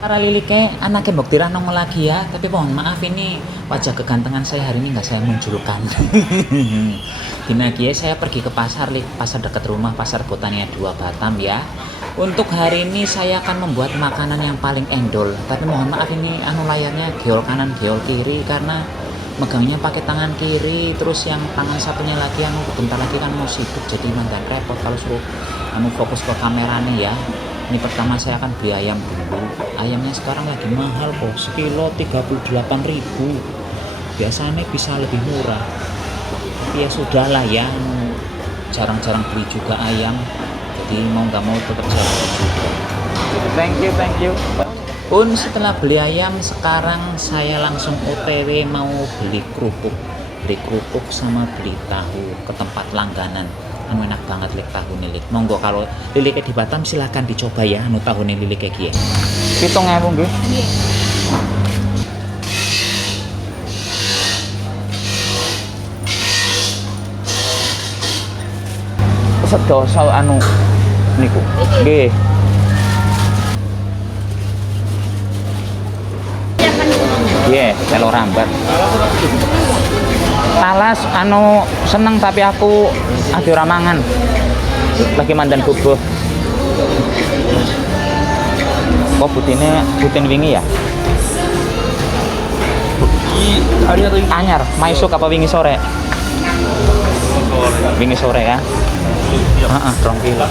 Para lilike anaknya Mbok Tira nongol lagi ya, tapi mohon maaf ini wajah kegantengan saya hari ini nggak saya munculkan. Gini lagi ya, saya pergi ke pasar, pasar dekat rumah, pasar Botania 2 Batam ya. Untuk hari ini saya akan membuat makanan yang paling endol, tapi mohon maaf ini layarnya geol kanan geol kiri karena megangnya pakai tangan kiri, terus yang tangan satunya lagi bentar lagi kan mau sibuk jadi mandan repot kalau suruh fokus ke kameranya ya. Ini pertama saya akan beli ayam dulu. Ayamnya sekarang lagi mahal kok, sekilo 38.000. Biasanya bisa lebih murah. Tapi ya sudahlah ya, jarang-jarang beli juga ayam. Jadi mau nggak mau tetap jarang juga. Thank you. Pun setelah beli ayam, sekarang saya langsung OTW mau beli kerupuk. Beli kerupuk sama beli tahu ke tempat langganan. Enak banget lek tahu nih lek. Monggo kalau lilik di Batam silahkan dicoba ya tahu nih lilik kayak gini. 7.000 nggih. Nggih. Sedoso niku. Nggih. Iya, telur rambat. Talas seneng tapi aku ora mangan. Lagi mandan bubuh. Kok butin wingi ya? Anyar, maisuk apa wingi sore? Wingi sore ya? Heeh, 2 kilo.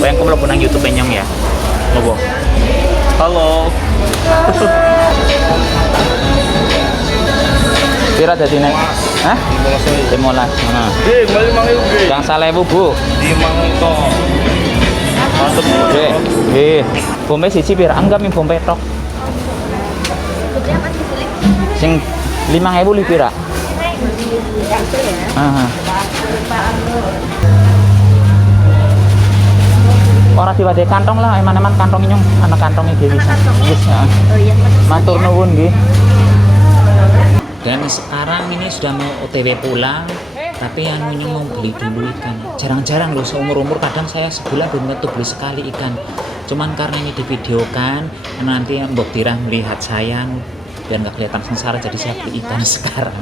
Bayang ko melo nang YouTube nyong ya. Lobo. Halo. Pira dadi nek? Hah? 15. Heeh. Nggih, 5.000 nggih. Yang 1.000, Bu. 5 to. Mantep, nggih. Nggih. Bombe siji pira? Anggap mi bombe tok. Bombe apa sih, Sing 5.000 li pira? Heeh. Ora diwade kantong lah, eman-eman kantong nyong, ana kantongnya dhewe bisa. Wis ya. Oh iya, matur nuwun nggih. Dan sekarang ini sudah mau OTW pulang, tapi nyong mau beli dulu ikan. Jarang-jarang loh seumur-umur kadang saya sebulan belum tentu beli sekali ikan. Cuman karena ini divideokan, nanti Mbok Tira melihat saya biar nggak kelihatan sengsara, jadi saya beli ikan sekarang.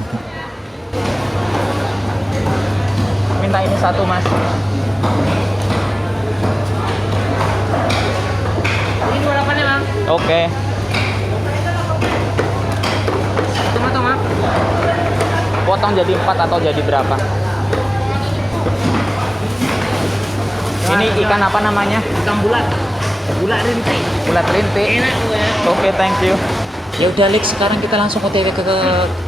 Minta ini 1, Mas. Oke. Tomat. Potong jadi 4 atau jadi berapa? Ini ikan apa namanya? Ikan bulat. Bulat rintik. Bulat rintik. Enak ya. Oke, thank you. Ya udah Lik, sekarang kita langsung OTW ke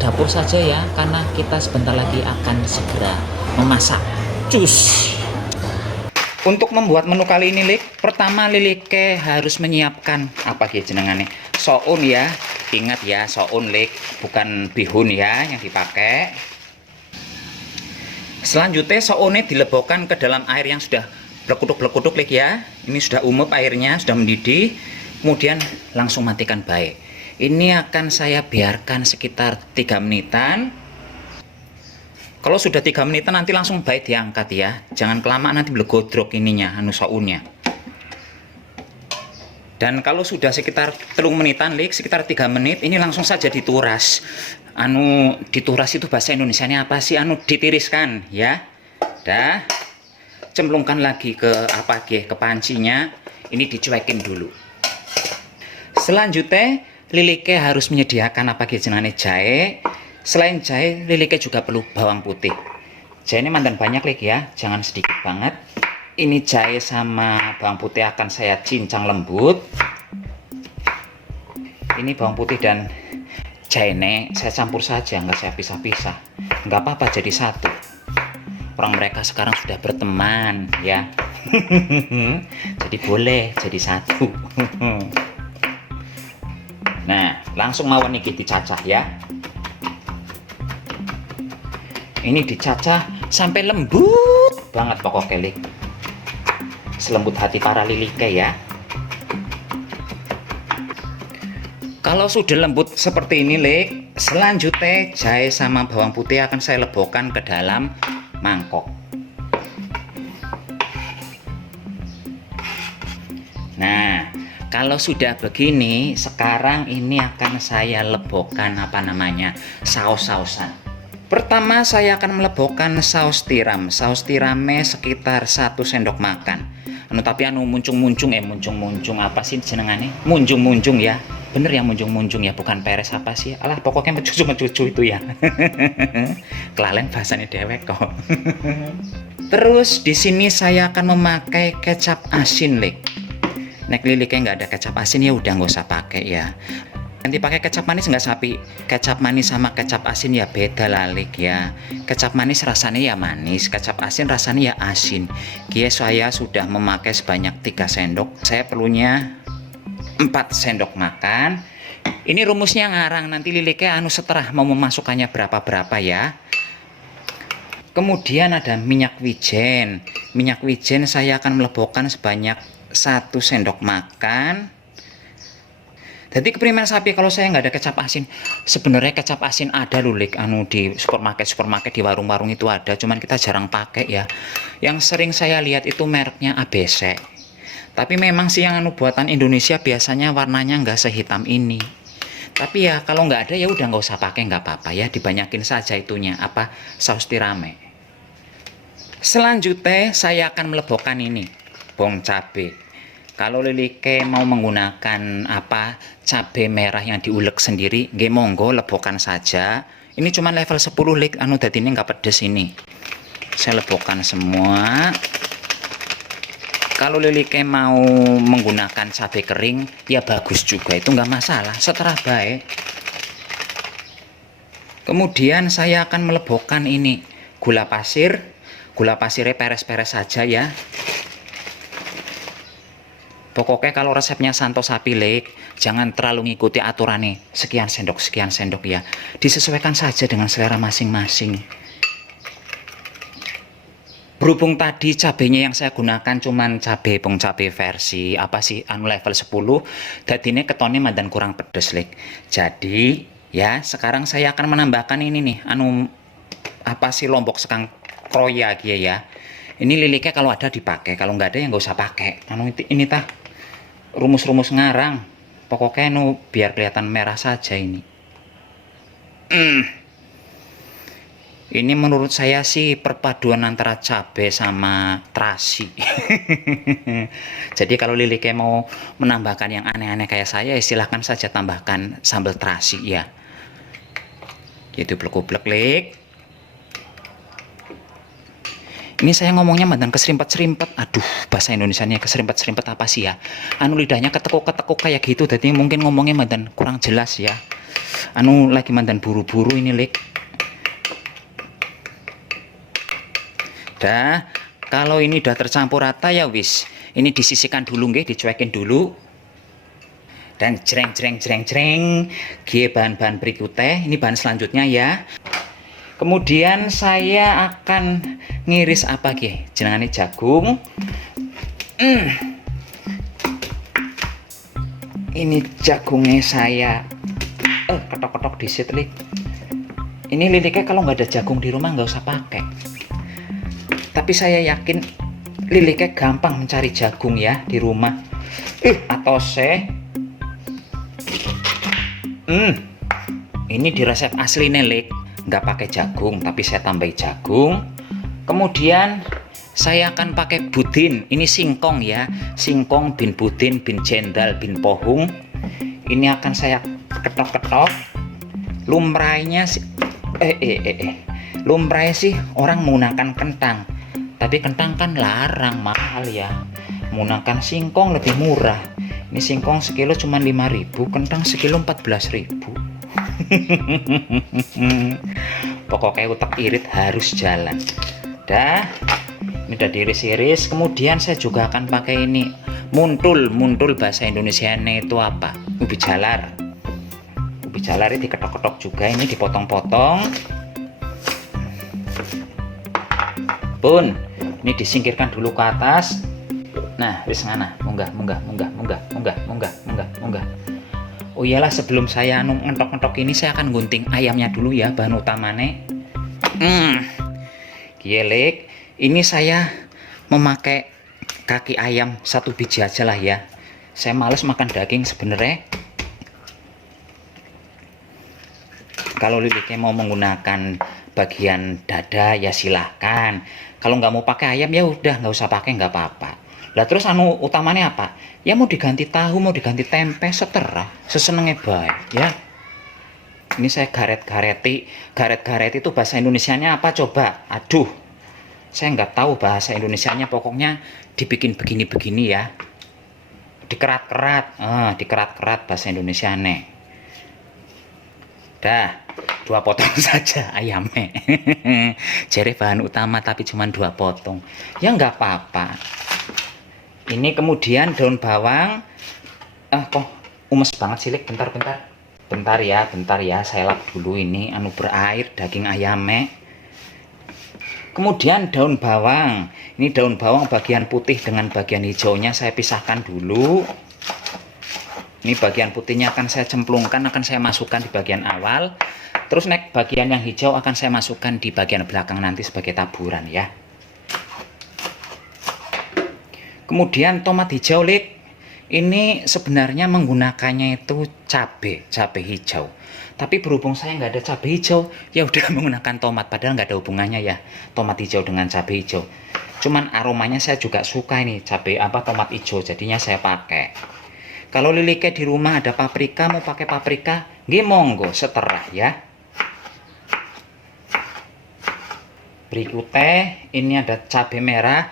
dapur saja ya, karena kita sebentar lagi akan segera memasak. Cus. Untuk membuat menu kali ini Lik, pertama Lilike harus menyiapkan apa ya jenengannya? Soun ya. Ingat ya, soun Lik, bukan bihun ya yang dipakai. Selanjutnya sounnya dilebokkan ke dalam air yang sudah blekuduk Lik ya. Ini sudah umup airnya, sudah mendidih. Kemudian langsung matikan baik. Ini akan saya biarkan sekitar 3 menitan. Kalau sudah 3 menitan nanti langsung baik diangkat ya. Jangan kelamaan nanti blegodrok ininya, sounnya. Dan kalau sudah sekitar 3 menitan, Lik, sekitar 3 menit, ini langsung saja dituras. Dituras itu bahasa Indonesianya apa sih? Ditiriskan ya. Dah. Cemplungkan lagi ke ke pancinya. Ini dicuekin dulu. Selanjutnya, Lilike harus menyediakan jenenge jahe. Selain jahe, Lilike juga perlu bawang putih. Jahe ini mandan banyak Lik ya, jangan sedikit banget. Ini jahe sama bawang putih akan saya cincang lembut. Ini bawang putih dan jahe saya campur saja, nggak saya pisah-pisah. Nggak apa-apa jadi satu. Orang mereka sekarang sudah berteman ya. Jadi boleh jadi satu. Nah, langsung mawon niki dicacah ya. Ini dicacah sampai lembut banget pokoknya Lik. Selembut hati para Lilike ya. Kalau sudah lembut seperti ini Lik, Selanjutnya jahe sama bawang putih akan saya lebokkan ke dalam mangkok. Nah, kalau sudah begini, sekarang ini akan saya lebokkan saus-sausan. Pertama saya akan melebokkan saus tiram. Saus tiramnya sekitar 1 sendok makan. Tapi muncung-muncung apa sih jenengane? Munjung-munjung ya. Bener ya, munjung-munjung ya, bukan peres apa sih? Alah, pokoknya mencucu-mencucu itu ya. Kelalen bahasanya dewek kok. Terus di sini saya akan memakai kecap asin, Lek. Nek liliknya nggak ada kecap asin ya udah nggak usah pakai ya. Nanti pakai kecap manis nggak sapi? Kecap manis sama kecap asin ya beda lalik ya. Kecap manis rasanya ya manis, kecap asin rasanya ya asin. Saya sudah memakai sebanyak 3 sendok. Saya perlunya 4 sendok makan. Ini rumusnya ngarang, nanti liliknya setelah mau memasukkannya berapa ya. Kemudian ada minyak wijen. Minyak wijen saya akan melebokkan sebanyak 1 sendok makan. Jadi keperiman sapi kalau saya nggak ada kecap asin. Sebenarnya kecap asin ada lulik di supermarket di warung-warung itu ada, cuman kita jarang pakai ya. Yang sering saya lihat itu mereknya ABC. Tapi memang sih yang buatan Indonesia biasanya warnanya nggak sehitam ini. Tapi ya kalau nggak ada ya udah nggak usah pakai, nggak apa-apa ya, dibanyakin saja itunya saus tirame. Selanjutnya saya akan melebokkan ini bawang cabai. Kalau lilike mau menggunakan cabai merah yang diulek sendiri, nggih monggo lebokkan saja. Ini cuma level 10 lik dadine nggak pedes ini. Saya lebokkan semua. Kalau lilike mau menggunakan cabai kering ya bagus juga, itu nggak masalah, seterah baik. Kemudian saya akan melebokkan ini gula pasir. Gula pasirnya peres-peres saja ya. Pokoknya kalau resepnya Santo Sapi Lek, jangan terlalu ngikuti aturannya sekian sendok ya. Disesuaikan saja dengan selera masing-masing. Berhubung tadi cabenya yang saya gunakan cuman cabai versi level 10, dadine ketone mandan kurang pedes Lek. Jadi ya sekarang saya akan menambahkan ini nih lombok sekang kroya gitu ya. Ini liliknya kalau ada dipakai, kalau nggak ada ya nggak usah pakai. Ini rumus-rumus ngarang. Pokoknya biar kelihatan merah saja ini. Ini menurut saya sih perpaduan antara cabai sama terasi. Jadi kalau liliknya mau menambahkan yang aneh-aneh kayak saya, silahkan saja tambahkan sambal terasi ya. Gitu blek-blek Lik. Ini saya ngomongnya mandan keserimpet-serimpet. Aduh, bahasa Indonesianya keserimpet-serimpet apa sih ya? Lidahnya ketekuk-ketekuk kayak gitu. Jadi mungkin ngomongnya mandan kurang jelas ya. Lagi mandan buru-buru ini, Lik. Kalau ini udah tercampur rata ya wis. Ini disisihkan dulu nggih, dicuekin dulu. Dan jreng. Bahan-bahan berikutnya, ini bahan selanjutnya ya. Kemudian saya akan ngiris jenengane jagung. Ini jagungnya saya ketok-ketok disit Lik. Ini liliknya kalau nggak ada jagung di rumah nggak usah pakai. Tapi saya yakin liliknya gampang mencari jagung ya di rumah. Ini di resep aslinya Lik. Nggak pakai jagung, tapi saya tambahin jagung. Kemudian saya akan pakai budin. Ini singkong ya, singkong bin budin bin jendal bin pohung. Ini akan saya ketok-ketok. Lumrahnya sih orang menggunakan kentang, tapi kentang kan larang, mahal ya. Menggunakan singkong lebih murah. Ini singkong sekilo cuma 5.000, kentang sekilo 14.000. Pokoknya utak irit harus jalan. Ini udah diiris-iris. Kemudian saya juga akan pakai ini muntul bahasa Indonesianya itu ubi jalar. Ubi jalar ini diketok-ketok juga, ini dipotong-potong. Ini disingkirkan dulu ke atas. Nah, wis ngana, munggah. Oh iyalah, sebelum saya ngentok-ngentok ini saya akan gunting ayamnya dulu ya, bahan utamanya. Gilek, ini saya memakai kaki ayam 1 biji aja lah ya. Saya males makan daging sebenarnya. Kalau Lilike mau menggunakan bagian dada ya silahkan. Kalau nggak mau pakai ayam ya udah nggak usah pakai, nggak apa-apa. Lah terus utamanya apa? Ya mau diganti tahu, mau diganti tempe, seterah, sesenengnya baik ya. Ini saya garet-gareti. Garet-garet itu bahasa Indonesianya apa coba? Aduh, saya nggak tahu bahasa Indonesianya, pokoknya dibikin begini-begini ya. Dikerat-kerat, dikerat-kerat bahasa Indonesianya. Dah, 2 potong saja ayamnya. Jadi bahan utama tapi cuma 2 potong. Ya nggak apa-apa. Ini kemudian daun bawang. Kok umes banget sih, bentar-bentar. Bentar ya, saya lap dulu ini berair daging ayamnya. Kemudian daun bawang. Ini daun bawang bagian putih dengan bagian hijaunya saya pisahkan dulu. Ini bagian putihnya akan saya cemplungkan, akan saya masukkan di bagian awal. Terus bagian yang hijau akan saya masukkan di bagian belakang nanti sebagai taburan ya. Kemudian tomat hijau, ini sebenarnya menggunakannya itu cabai hijau. Tapi berhubung saya nggak ada cabai hijau, ya udah menggunakan tomat. Padahal nggak ada hubungannya ya, tomat hijau dengan cabai hijau. Cuman aromanya saya juga suka ini, tomat hijau, jadinya saya pakai. Kalau Lilike di rumah ada paprika, mau pakai paprika, nggih monggo, seterah ya. Berikutnya ini ada cabai merah.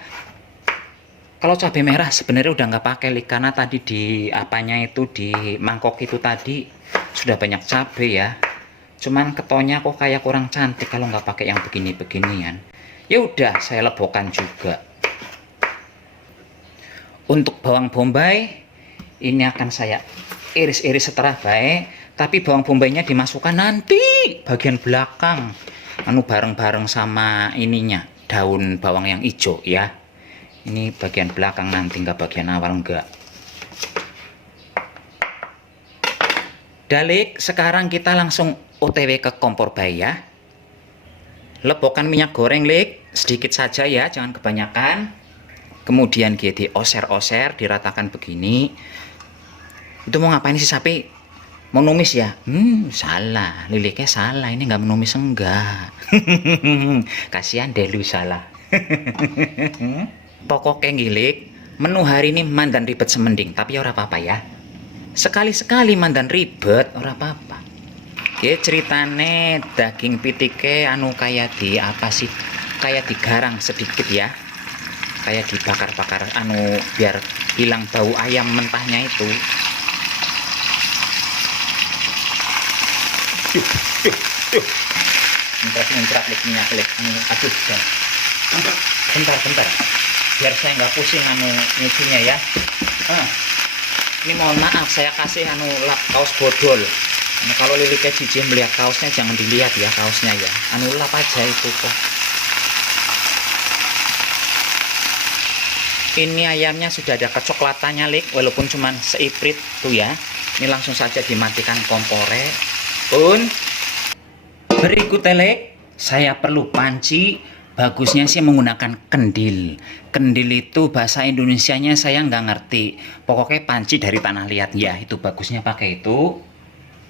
Kalau cabai merah sebenarnya udah nggak pakai, karena tadi di di mangkok itu tadi sudah banyak cabai ya. Cuman ketonnya kok kayak kurang cantik kalau nggak pakai yang begini-beginian. Ya udah, saya lebokan juga. Untuk bawang bombay, ini akan saya iris-iris setelah baik, tapi bawang bombaynya dimasukkan nanti bagian belakang, bareng-bareng sama ininya, daun bawang yang hijau ya. Ini bagian belakang nanti, nggak bagian awal, enggak. Dalik, sekarang kita langsung OTW ke kompor bayi ya. Lebokan minyak goreng, sedikit saja ya, jangan kebanyakan. Kemudian kita oser-oser, diratakan begini. Itu mau ngapain sih sapi? Mau numis ya? Salah, Lilike salah, ini nggak menumis, enggak. Kasihan deh lu, salah. Pokoknya gilik, menu hari ini mandan ribet semending, tapi ora apa-apa ya. Sekali-sekali mandan ribet, ora apa-apa. Ya ceritane daging pitike kayak kayak digarang sedikit ya. Kayak dibakar-bakar biar hilang bau ayam mentahnya itu. Muncrat minyak aduh ya. Bentar biar saya nggak pusing nyucinya ya. Ini mohon maaf, saya kasih lap kaos bodol. Kalau Lilike jijik melihat kaosnya, jangan dilihat ya kaosnya ya, lap aja itu kok. Ini ayamnya sudah ada kecoklatannya, walaupun cuman seiprit tuh ya. Ini langsung saja dimatikan kompornya. Berikutnya, saya perlu panci. Bagusnya sih menggunakan kendil. Kendil itu bahasa Indonesianya saya nggak ngerti. Pokoknya panci dari tanah liat ya, itu bagusnya pakai itu.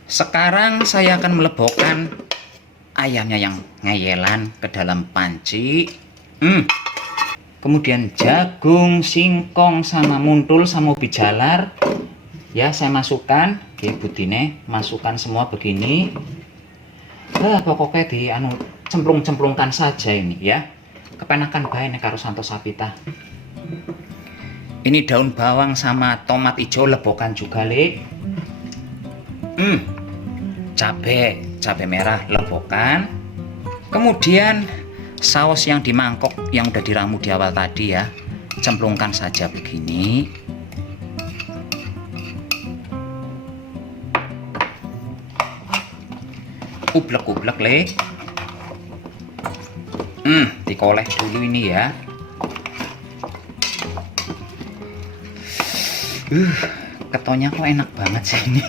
Sekarang saya akan melebokkan ayamnya yang ngeyelan ke dalam panci. Kemudian jagung, singkong, sama muntul, sama ubi jalar. Ya, saya masukkan. Oke, budine, masukkan semua begini. Pokoknya di cemplung-cemplungkan saja ini ya. Kepenakan bae nek karo santos sapita. Ini daun bawang sama tomat hijau lebokan juga, cabai merah lebokan. Kemudian saus yang di mangkok yang udah diramu di awal tadi ya, cemplungkan saja begini. Ublek-ublek, dikoleh dulu ini ya. Ketonnya kok enak banget sih ini.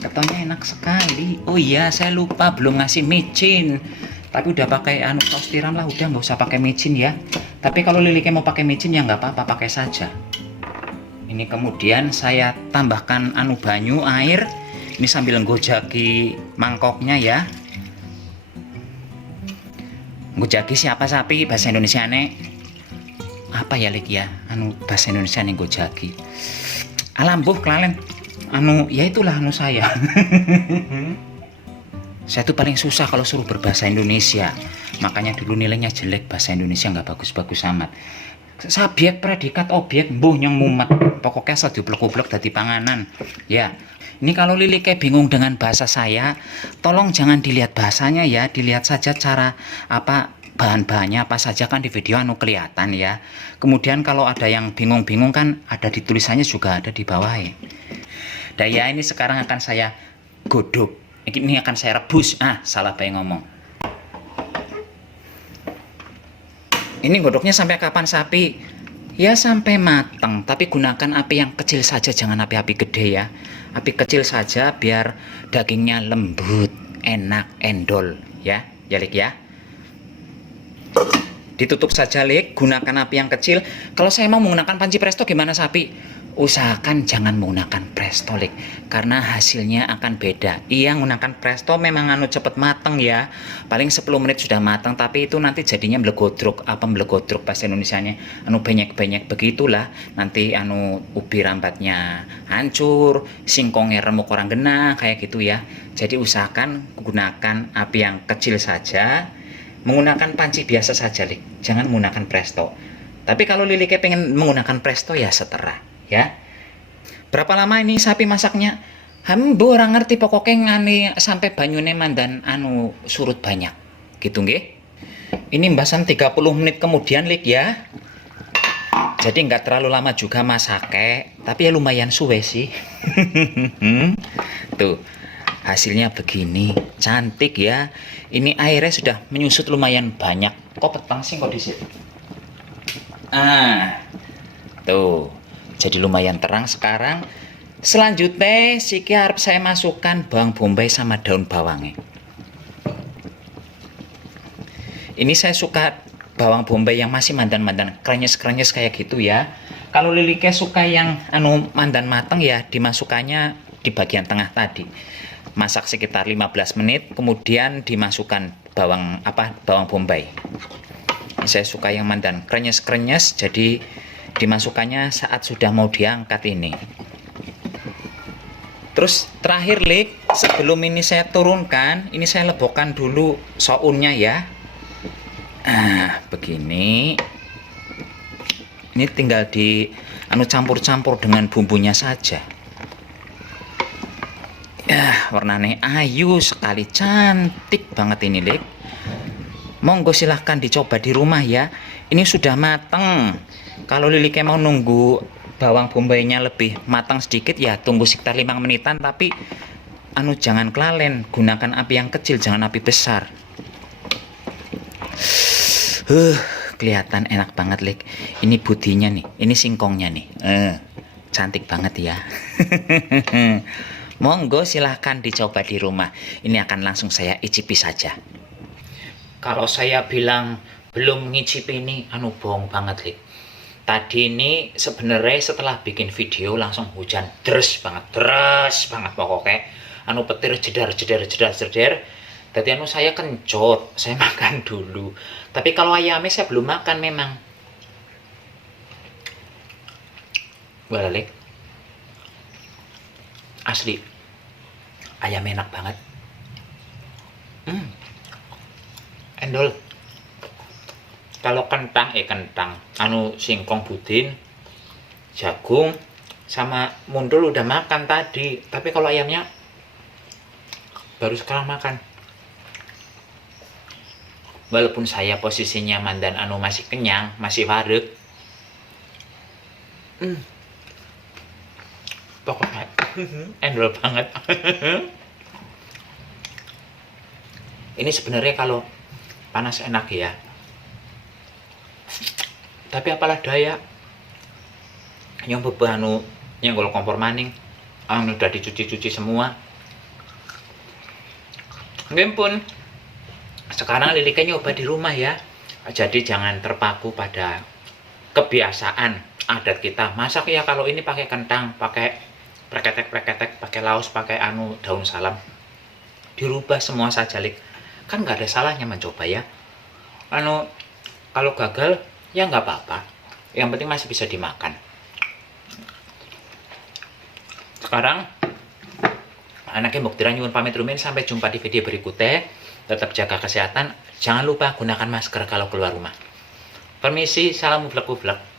Ketonnya enak sekali. Oh iya, saya lupa belum ngasih micin. Tapi udah pakai anu saus tiram lah, udah nggak usah pakai micin ya. Tapi kalau liliknya mau pakai micin ya nggak apa-apa, pakai saja. Ini kemudian saya tambahkan anu banyu air. Ini sambil nggojaki mangkoknya ya. Nggojaki siapa sapi bahasa Indonesia nek? Apa ya lik ya? Anu bahasa Indonesia nih nggojaki. Alambuh kelalen. Anu ya itulah anu saya. Saya tuh paling susah kalau suruh berbahasa Indonesia. Makanya dulu nilainya jelek, bahasa Indonesia nggak bagus-bagus amat. Subjek, predikat, objek, mbuh yang mumet. Pokoknya saya diuplek-uplek dadi panganan. Ya. Ini kalau Lili kayak bingung dengan bahasa saya, tolong jangan dilihat bahasanya ya, dilihat saja cara apa bahan-bahannya apa saja kan di video anu kelihatan ya. Kemudian kalau ada yang bingung-bingung kan ada di tulisannya juga ada di bawah ya. Daya ini sekarang akan saya godok. Ini akan saya rebus. Salah bayi ngomong. Ini godoknya sampai kapan sapi? Ya sampai matang, tapi gunakan api yang kecil saja, jangan api-api gede ya. Api kecil saja biar dagingnya lembut, enak, endol ya. Ya Lik ya. Ditutup saja Lik, gunakan api yang kecil. Kalau saya mau menggunakan panci presto gimana sapi? Usahakan jangan menggunakan presto Lik, karena hasilnya akan beda. Iya menggunakan presto memang anu cepet mateng ya, paling 10 menit sudah mateng, tapi itu nanti jadinya melegodruk, apa melegodruk bahasa Indonesianya, anu banyak-banyak begitulah, nanti anu ubi rambatnya hancur, singkongnya remuk orang genah kayak gitu ya. Jadi usahakan gunakan api yang kecil saja, menggunakan panci biasa saja Lik, jangan menggunakan presto. Tapi kalau Lili pengen menggunakan presto ya setera ya. Berapa lama ini sapi masaknya? Hambo orang ngerti pokoknya ngani sampai banyune mandan anu surut banyak. Gitu nggih. Ini mbasan 30 menit kemudian Lik ya. Jadi nggak terlalu lama juga masake, tapi ya lumayan suwe sih. Tuh. Hasilnya begini, cantik ya. Ini airnya sudah menyusut lumayan banyak. Kok petang sih kok di situ? Tuh. Jadi lumayan terang sekarang. Selanjutnya siki harap saya masukkan bawang bombay sama daun bawangnya. Ini saya suka bawang bombay yang masih mandan-mandan, krenyes-krenyes kayak gitu ya. Kalau Lilike suka yang anu mandan mateng ya, dimasukkannya di bagian tengah tadi. Masak sekitar 15 menit, kemudian dimasukkan bawang bombay. Ini saya suka yang mandan krenyes-krenyes, jadi dimasukkannya saat sudah mau diangkat ini. Terus terakhir Lik, sebelum ini saya turunkan, ini saya lebokkan dulu sounnya ya. Begini. Ini tinggal di campur-campur dengan bumbunya saja. Warnanya ayu sekali, cantik banget ini Lik. Monggo silahkan dicoba di rumah ya. Ini sudah mateng. Kalau Lili mau nunggu bawang bombaynya lebih matang sedikit ya tunggu sekitar 5 menitan, tapi jangan kelalen, gunakan api yang kecil, jangan api besar. Kelihatan enak banget Lik. Ini butinya nih, ini singkongnya nih. Cantik banget ya. Monggo silahkan dicoba di rumah. Ini akan langsung saya icipi saja. Kalau saya bilang belum ngicipi ini, bohong banget Lik. Tadi ini sebenarnya setelah bikin video langsung hujan deres banget pokoknya. Petir jedar. Tadi saya kencot, saya makan dulu. Tapi kalau ayamnya saya belum makan memang. Balik. Asli. Ayamnya enak banget. Endol. Kalau kentang singkong budin, jagung sama mundul udah makan tadi, tapi kalau ayamnya baru sekarang makan. Walaupun saya posisinya mandan masih kenyang, masih wareg. Pokoknya endol banget. Ini sebenarnya kalau panas enak ya. Tapi apalah daya, yang bebanu yang kalau kompor maning udah dicuci-cuci semua. Mungkin pun sekarang Lilike nyoba di rumah ya, jadi jangan terpaku pada kebiasaan adat kita masak ya. Kalau ini pakai kentang, pakai preketek, pakai laos, pakai daun salam, dirubah semua saja Lik, kan nggak ada salahnya mencoba ya. Kalau gagal ya nggak apa-apa, yang penting masih bisa dimakan. Sekarang anaknya mbok tira nyuwun pamit rumiyin, sampai jumpa di video berikutnya. Tetap jaga kesehatan, jangan lupa gunakan masker kalau keluar rumah. Permisi, salam ublek-ublek.